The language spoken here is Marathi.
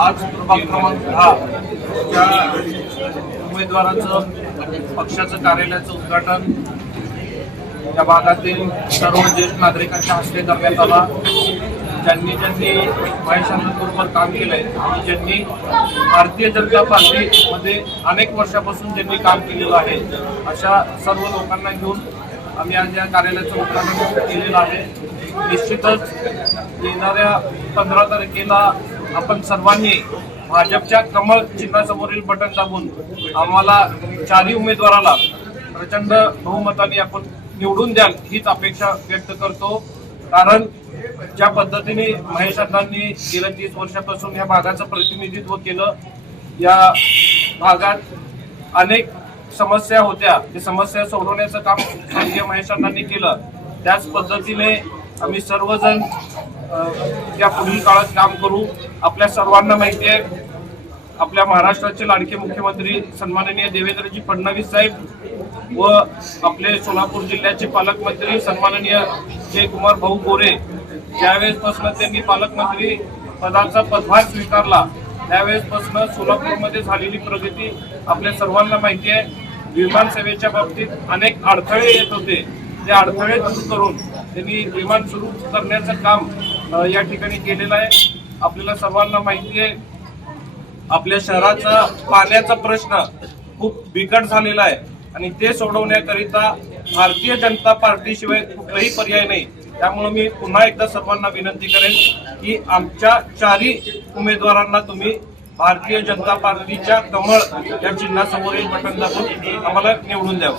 आज प्रभाग क्रमांक 10 च्या उमेदवाराचं पक्षाचं कार्यालयाचं उद्घाटन या भागातील सर्व ज्येष्ठ नागरिकांच्या हस्ते करण्यात आला। ज्यांनी महेशांबरोबर काम केलंय, ज्यांनी भारतीय जनता पार्टीमध्ये अनेक वर्षापासून ज्यांनी काम केलेलं आहे, अशा सर्व लोकांना घेऊन आम्ही आज या कार्यालयाचं उद्घाटन केलेलं आहे। निश्चितच येणाऱ्या 15 तारखेला आपण सर्वांनी भाजपच्या कमळ चिन्हासमोरील बटन दाबून आम्हाला चारही उमेदवाराला प्रचंड बहुमताने आपण निवडून द्याल हीच अपेक्षा व्यक्त करतो। कारण ज्या पद्धतीने महेश अण्णांनी गेल्या 30 वर्षापासून या भागाचं प्रतिनिधित्व केलं, या भागात अनेक समस्या होत्या, त्या समस्या सोडवण्याचं काम स्वर्गीय महेश अण्णांनी केलं। त्याच पद्धतीने आम्ही सर्वजण या पुढील काळात काम करू। आपल्या सर्वांना माहिती आहे, आपल्या महाराष्ट्राचे लाडके मुख्यमंत्री सन्माननीय देवेंद्रजी फडणवीस साहेब व आपले सोलापूर जिल्ह्याचे पालकमंत्री सन्माननीय जयकुमार भाऊ गोरे ज्यावेळेसपासून त्यांनी पालकमंत्री पदाचा पदभार स्वीकारला त्यावेळेसपासून सोलापूरमध्ये झालेली प्रगती आपल्या सर्वांना माहिती आहे। विमान सेवेच्या बाबतीत अनेक अडथळे येत होते, ते अडथळे दूर करून त्यांनी विमान सुरू करण्याचं काम या ठिकाणी केलेलं आहे। आपल्याला सर्वांना माहिती आहे, आपल्या शहराचा पाण्याचा प्रश्न खूप बिकट झालेला आहे आणि ते सोडवण्याकरिता भारतीय जनता पार्टीशिवाय कुठलाही पर्याय नाही। त्यामुळे मी पुन्हा एकदा सर्वांना विनंती करेन की आमच्या चारही उमेदवारांना तुम्ही भारतीय जनता पार्टीच्या कमळ या चिन्हासमोरील बटन दाबून आम्हाला निवडून द्यावं।